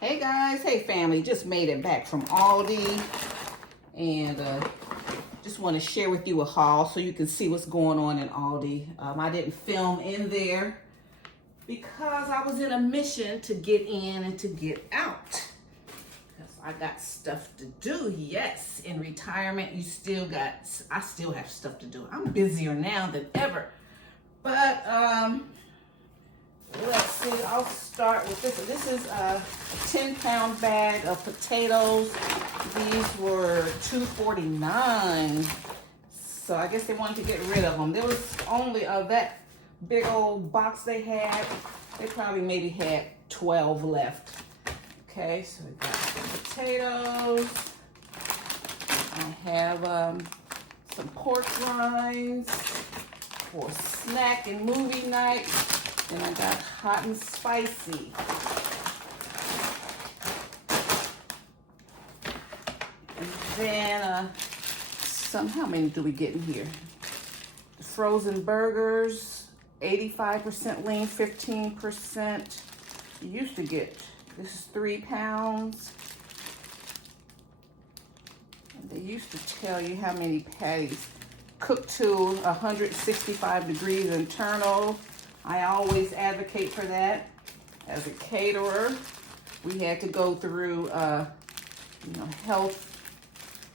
Hey guys, hey family, just made it back from ALDI and just want to share with you a haul so you can see what's going on in ALDI. I didn't film in there because I was in a mission to get in and to get out. Because I got stuff to do. Yes, in retirement I still have stuff to do. I'm busier now than ever. But let's see, I'll start with this. This is a 10-pound bag of potatoes. These were $2.49. So I guess they wanted to get rid of them. There was only that big old box they had. They probably maybe had 12 left. Okay, so we got some potatoes. I have some pork rinds for snack and movie night. And I got hot and spicy. And then how many do we get in here? Frozen burgers, 85% lean, 15%. You used to get, this is 3 pounds. And they used to tell you how many patties. Cooked to 165 degrees internal. I always advocate for that. As a caterer, we had to go through, health,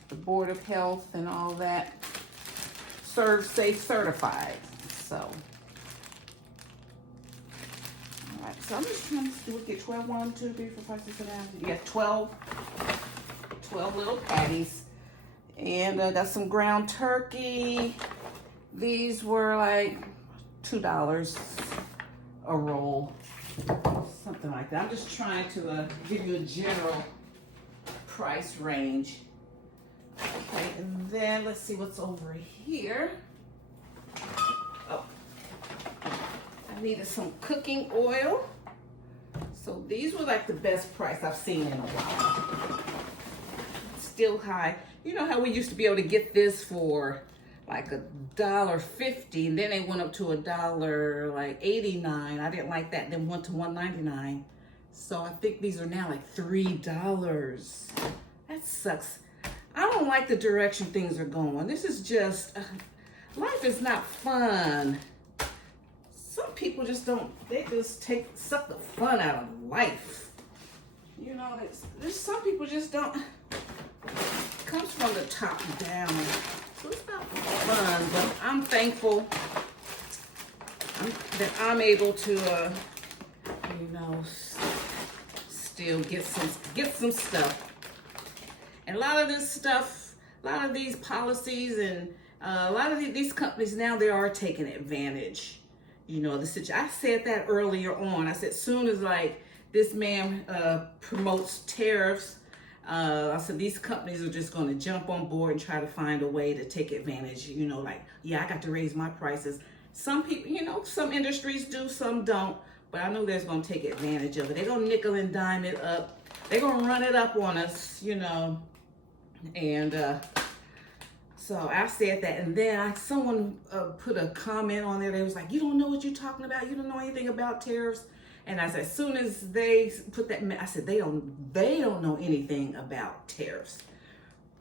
the Board of Health and all that. Serve Safe certified. So, all right. So I'm just trying to see. We get 12, 1, 2, 3, 4, 5, 6, 7, 8. Yeah, 12 little patties. And I got some ground turkey. These were like $2 a roll, something like that. I'm just trying to give you a general price range. Okay, and then let's see what's over here. Oh, I needed some cooking oil. So these were like the best price I've seen in a while. Still high. You know how we used to be able to get this for like $1.50, and then they went up to $1.89. I didn't like that. Then went to $1.99. So I think these are now like $3. That sucks. I don't like the direction things are going. This is just life is not fun. Some people just don't. They just suck the fun out of life. You know, there's some people just don't. It comes from the top down. So it's not fun, but I'm thankful that I'm able to, still get some stuff. And a lot of this stuff, a lot of these policies, and a lot of these companies now, they are taking advantage. You know, I said that earlier on. I said, soon as like this man promotes tariffs, I said these companies are just going to jump on board and try to find a way to take advantage. You know, like, yeah, I got to raise my prices. Some people, some industries do, some don't. But I know there's going to take advantage of it. They're going to nickel and dime it up. They're going to run it up on us, And so I said that. And then someone put a comment on there. They was like, you don't know what you're talking about. You don't know anything about tariffs. And I said, as soon as they put that, I said, they don't know anything about tariffs.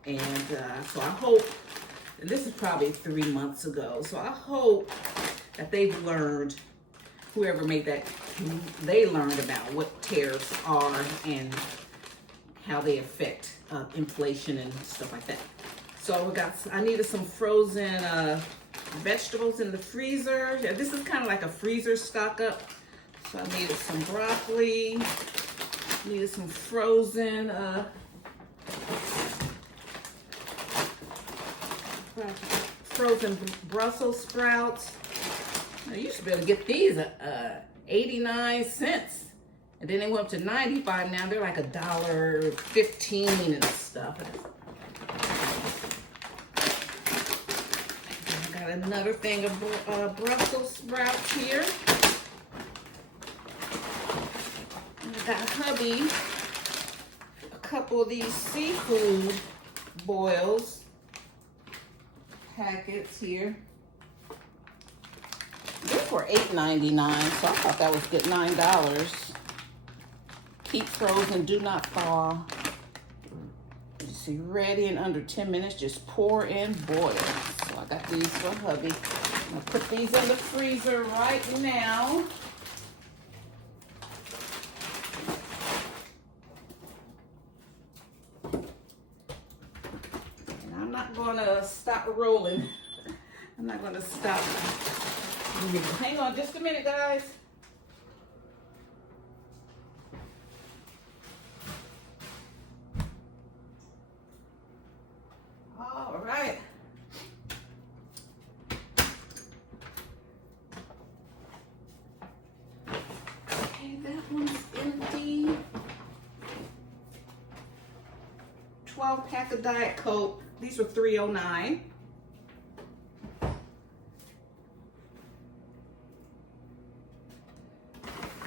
And so I hope, and this is probably 3 months ago, so I hope that they've learned, whoever made that, they learned about what tariffs are and how they affect inflation and stuff like that. So I needed some frozen vegetables in the freezer. Yeah, this is kind of like a freezer stock up. So I needed some broccoli, needed some frozen Brussels sprouts. I used to be able to get these at 89 cents. And then they went up to 95 now. They're like $1.15 and stuff. I got another thing of Brussels sprouts here. Got hubby a couple of these seafood boils packets here. They're for $8.99, so I thought that was good, $9. Keep frozen, do not thaw. You see, ready in under 10 minutes. Just pour and boil. So I got these for hubby. I'm gonna put these in the freezer right now. And I'm not gonna stop rolling. I'm not gonna stop. Hang on just a minute, guys. All right. Okay, that one's empty. 12-pack of Diet Coke. These were $3.09.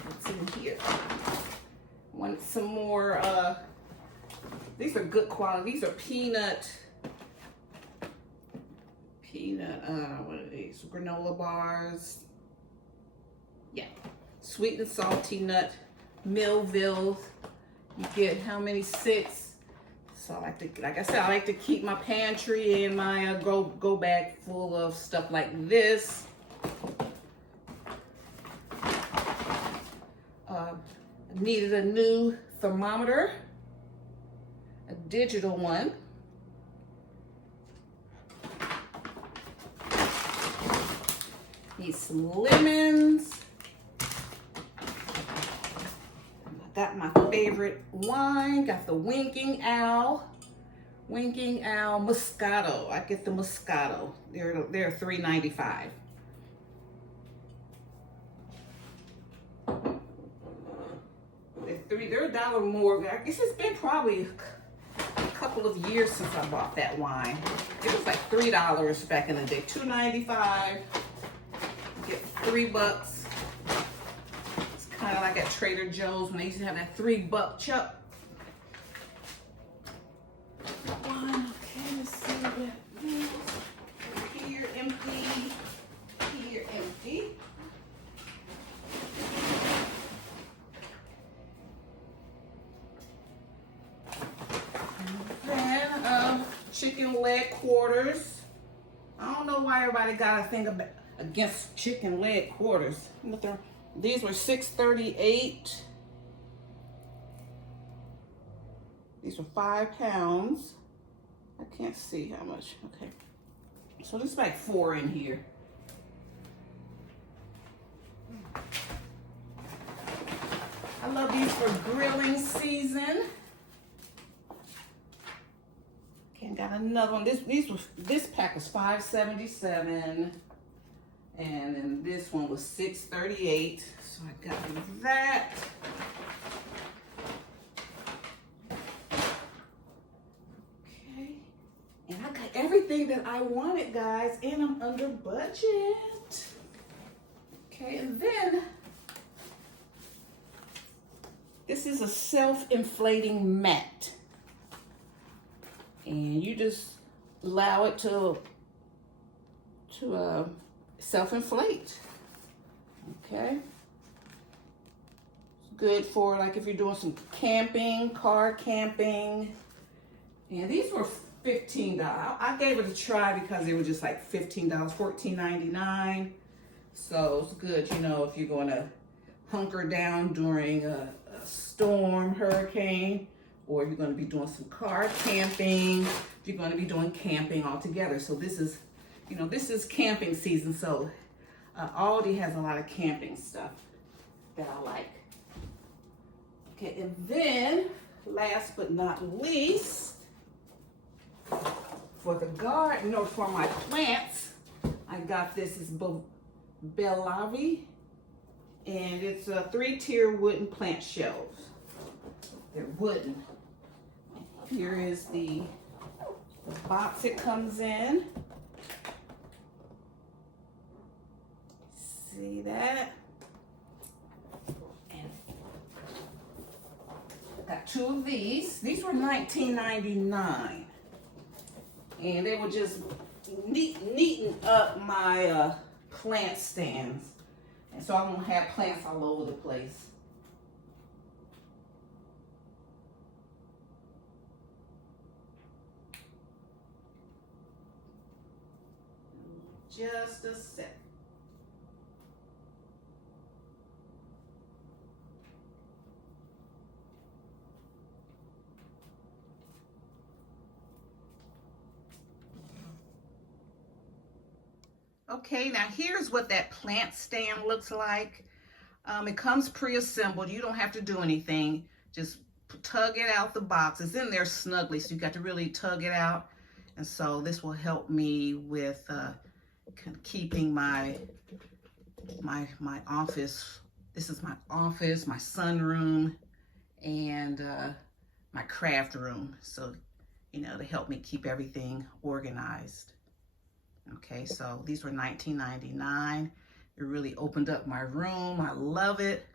What's in here? Want some more, these are good quality. These are peanut, what are these? Granola bars. Yeah. Sweet and salty nut, Millville. You get how many? 6. So I like to, like I said, I like to keep my pantry and my go bag full of stuff like this. Needed a new thermometer, a digital one. Need some lemons. Got my favorite wine. Got the Winking Owl Moscato. I get the Moscato. They're $3.95. They're $1 more. I guess it's been probably a couple of years since I bought that wine. It was like $3 back in the day. $2.95. Get $3. It's kind of like at Trader Joe's when they used to have that $3 chuck. One. Okay, let's see what here empty. Here empty. Chicken leg quarters. I don't know why everybody got a thing against chicken leg quarters. These were $6.38. These were 5 pounds. I can't see how much. Okay. So there's like 4 in here. I love these for grilling season. Okay, got another one. This pack was $5.77, and then this one was $6.38. So I got that. Okay, and I got everything that I wanted, guys, and I'm under budget. Okay, and then this is a self-inflating mat. And you just allow it to self-inflate. Okay. It's good for like if you're doing some camping, car camping. And these were $15. I gave it a try because they were just like $15, $14.99. So it's good, you know, if you're going to hunker down during a storm, hurricane, or if you're going to be doing some car camping, if you're going to be doing camping altogether. So this is, you know, this is camping season. So ALDI has a lot of camping stuff that I like. Okay, and then last but not least, for the garden or for my plants, I got this is Bellavi, and it's a 3-tier wooden plant shelves. They're wooden. Here is the box it comes in. See that? And I got 2 of these. These were $19.99. And they were just neaten up my plant stands. And so I won't have plants all over the place. just a sec. Okay, now here's what that plant stand looks like. It comes pre-assembled. You don't have to do anything. Just tug it out the box. It's in there snugly, so you got to really tug it out. And so this will help me with keeping my office. This is my office, my sunroom, and my craft room. So, you know, to help me keep everything organized. Okay, so these were $19.99. It really opened up my room. I love it.